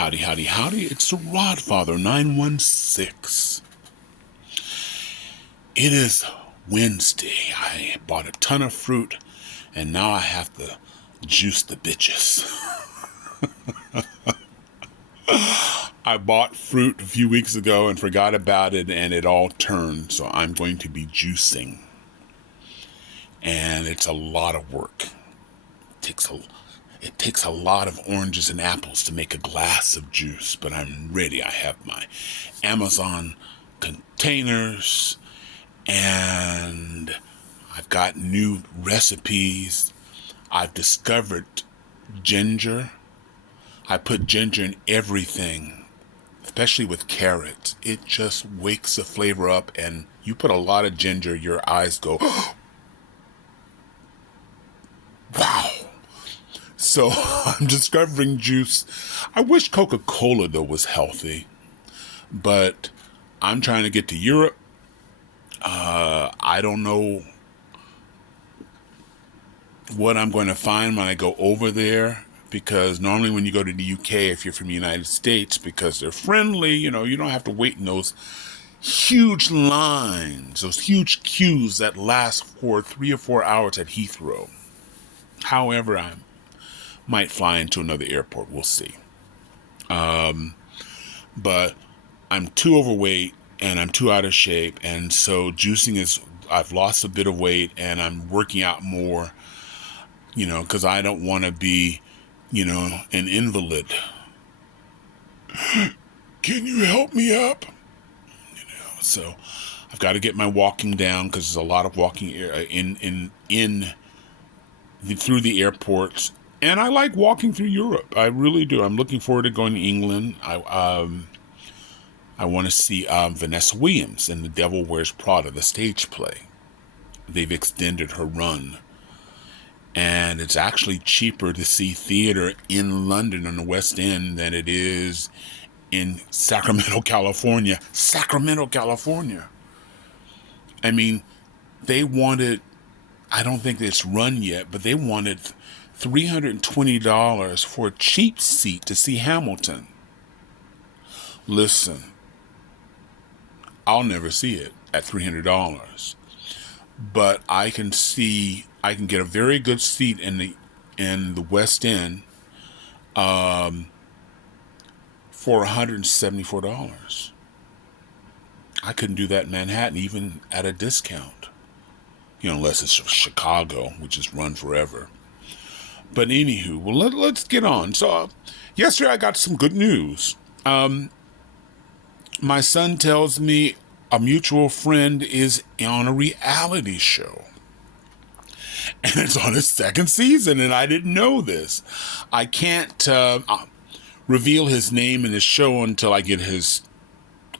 Howdy, howdy, howdy. It's the Rodfather 916. It is Wednesday. I bought a ton of fruit, and now I have to juice the bitches. I bought fruit a few weeks ago and forgot about it, and it all turned, so I'm going to be juicing. And it's a lot of work. It takes a lot of oranges and apples to make a glass of juice, but I'm ready. I have my Amazon containers, and I've got new recipes. I've discovered ginger. I put ginger in everything, especially with carrots. It just wakes the flavor up, and you put a lot of ginger, your eyes go, wow. So I'm discovering juice. I wish Coca-Cola, though, was healthy, but I'm trying to get to Europe. I don't know what I'm going to find when I go over there, because normally when you go to the UK, if you're from the United States, because they're friendly, you don't have to wait in those huge lines, those huge queues that last for 3 or 4 hours at Heathrow. However, I might fly into another airport. We'll see. But I'm too overweight and I'm too out of shape. And so I've lost a bit of weight and I'm working out more, because I don't want to be, an invalid. Can you help me up? So I've got to get my walking down, because there's a lot of walking through the airports. And I like walking through Europe. I really do. I'm looking forward to going to England. I want to see Vanessa Williams in The Devil Wears Prada, the stage play. They've extended her run. And it's actually cheaper to see theater in London on the West End than it is in Sacramento, California. Sacramento, California. I mean, they wanted, I don't think it's run yet, but they wanted $320 for a cheap seat to see Hamilton. Listen, I'll never see it at $300, but I can get a very good seat in the West End for $174. I couldn't do that in Manhattan, even at a discount, unless it's Chicago, which is run forever. But anywho, well, let's get on. So yesterday I got some good news. My son tells me a mutual friend is on a reality show. And it's on its second season, and I didn't know this. I can't reveal his name in the show until I get his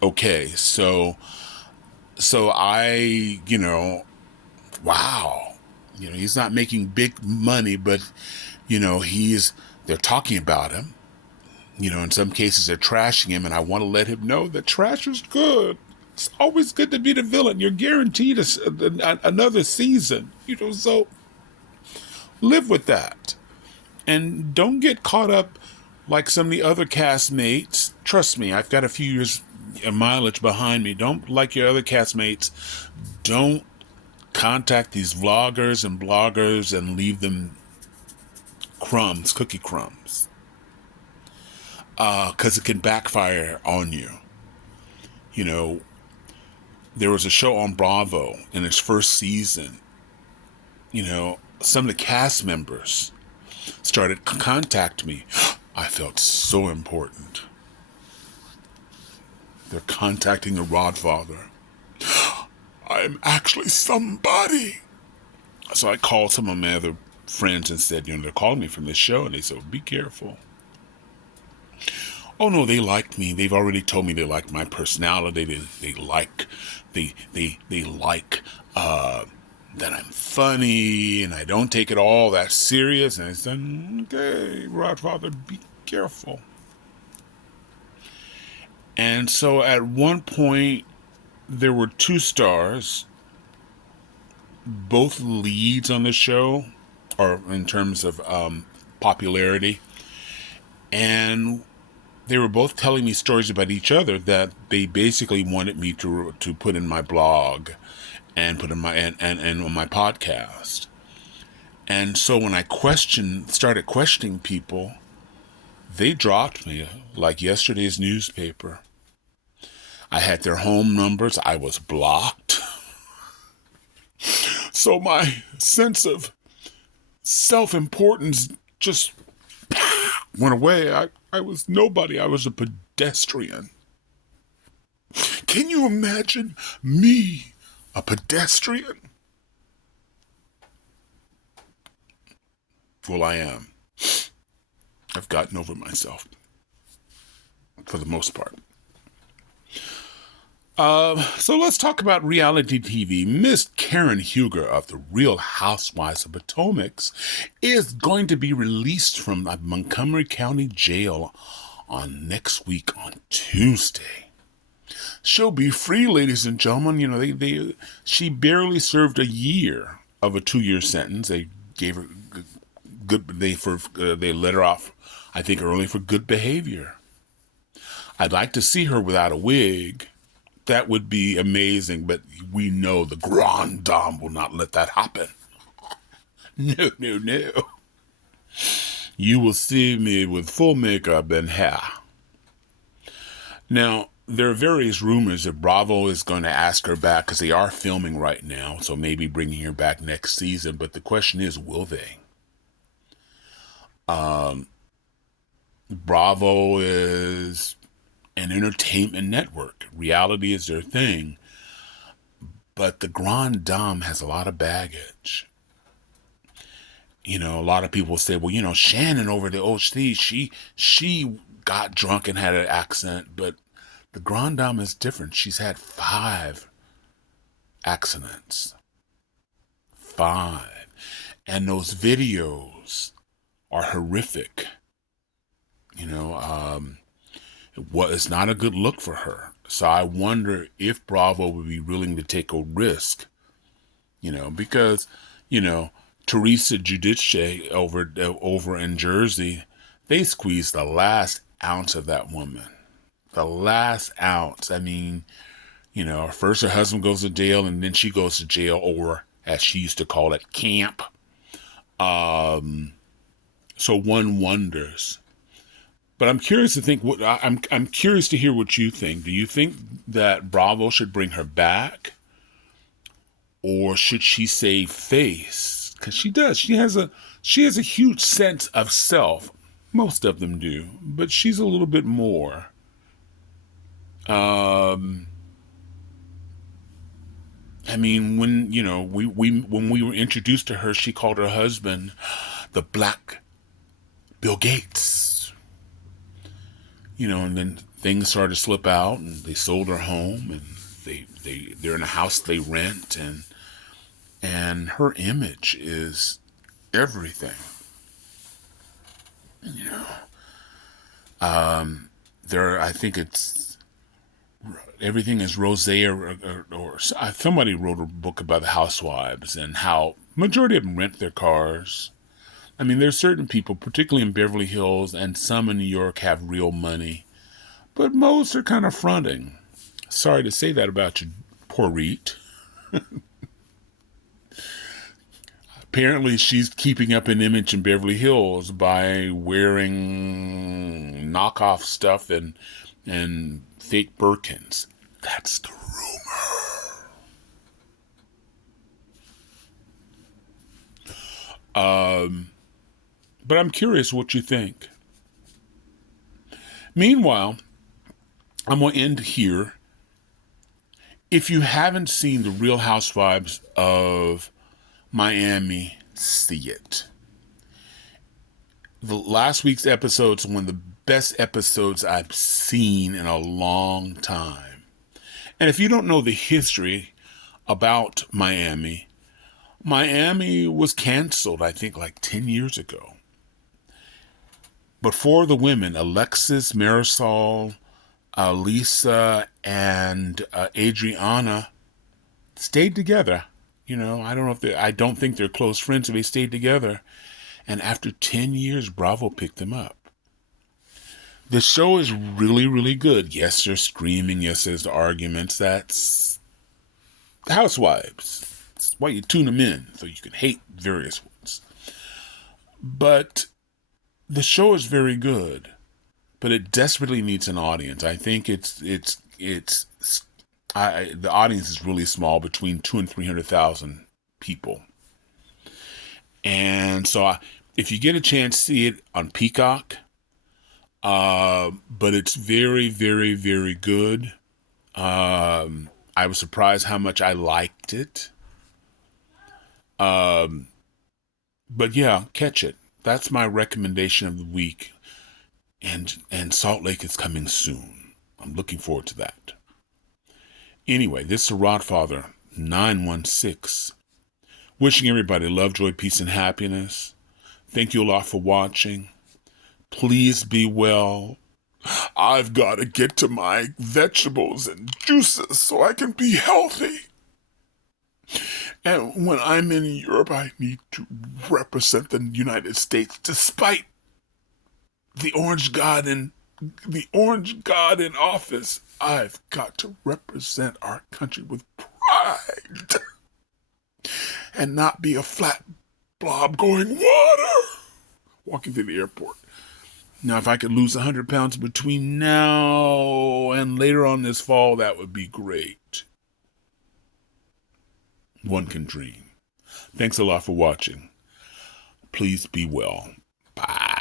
okay. So I, wow. He's not making big money, but, they're talking about him. In some cases they're trashing him, and I want to let him know that trash is good. It's always good to be the villain. You're guaranteed another season, so live with that. And don't get caught up like some of the other castmates. Trust me, I've got a few years mileage behind me. Don't, like your other castmates, don't contact these vloggers and bloggers and leave them cookie crumbs. Because it can backfire on you. There was a show on Bravo in its first season. Some of the cast members started contacting me. I felt so important. They're contacting the Rodfather. I'm actually somebody. So I called some of my other friends and said, they're calling me from this show, and they said, well, be careful. Oh no, they liked me. They've already told me they like my personality. They like that I'm funny and I don't take it all that serious. And I said, okay, Rodfather, be careful. And so at one point, there were 2 stars, both leads on the show, or in terms of popularity. And they were both telling me stories about each other that they basically wanted me to put in my blog and put in my and on my podcast. And so when I started questioning people, they dropped me like yesterday's newspaper. I had their home numbers. I was blocked. So my sense of self-importance just went away. I was nobody. I was a pedestrian. Can you imagine me, a pedestrian? Well, I am. I've gotten over myself, for the most part. So let's talk about reality TV. Miss Karen Huger of the Real Housewives of Potomac is going to be released from the Montgomery County Jail on next week on Tuesday. She'll be free, ladies and gentlemen. You know, she barely served a year of a 2-year sentence. They gave her they let her off, I think, early for good behavior. I'd like to see her without a wig. That would be amazing, but we know the Grand Dame will not let that happen. No, no, no. You will see me with full makeup and hair. Now, there are various rumors that Bravo is going to ask her back because they are filming right now, so maybe bringing her back next season. But the question is, will they? Bravo is an entertainment network. Reality is their thing. But the Grand Dame has a lot of baggage. You know, a lot of people say, well, you know, Shannon over the OC, she got drunk and had an accent, but the Grand Dame is different. She's had 5 accidents. 5. And those videos are horrific. You know, it's not a good look for her. So I wonder if Bravo would be willing to take a risk, you know, because, you know, Teresa Giudice over in Jersey, they squeezed the last ounce of that woman. The last ounce. I mean, you know, first her husband goes to jail and then she goes to jail, or as she used to call it, camp. So one wonders. But I'm curious to think I'm curious to hear what you think. Do you think that Bravo should bring her back, or should she save face? Because she does. She has a huge sense of self. Most of them do, but she's a little bit more. I mean, when we were introduced to her, she called her husband the Black Bill Gates. You know, and then things started to slip out, and they sold her home, and they're in a house they rent, and her image is everything. You know, I think it's everything is rosé, or somebody wrote a book about the housewives and how majority of them rent their cars. I mean, there's certain people, particularly in Beverly Hills and some in New York, have real money, but most are kind of fronting. Sorry to say that about you, Porreet. Apparently, she's keeping up an image in Beverly Hills by wearing knockoff stuff and fake Birkins. That's the rumor. But I'm curious what you think. Meanwhile, I'm going to end here. If you haven't seen The Real Housewives of Miami, see it. The last week's episodes are one of the best episodes I've seen in a long time. And if you don't know the history about Miami was canceled, I think, like 10 years ago. But 4 of the women, Alexis, Marisol, Lisa, and Adriana, stayed together. You know, I don't think they're close friends, so they stayed together. And after 10 years, Bravo picked them up. The show is really, really good. Yes, there's screaming. Yes, there's arguments. That's Housewives. That's why you tune them in, so you can hate various ones. But the show is very good, but it desperately needs an audience. I think the audience is really small, between 200,000 and 300,000 people. And so if you get a chance, see it on Peacock. But it's very, very, very good. I was surprised how much I liked it. But yeah, catch it. That's my recommendation of the week. And Salt Lake is coming soon. I'm looking forward to that. Anyway, this is the Rodfather 916. Wishing everybody love, joy, peace, and happiness. Thank you a lot for watching. Please be well. I've got to get to my vegetables and juices so I can be healthy. And when I'm in Europe, I need to represent the United States despite the orange god in office. I've got to represent our country with pride and not be a flat blob going water walking through the airport. Now, if I could lose 100 pounds between now and later on this fall, that would be great. One can dream. Thanks a lot for watching. Please be well. Bye.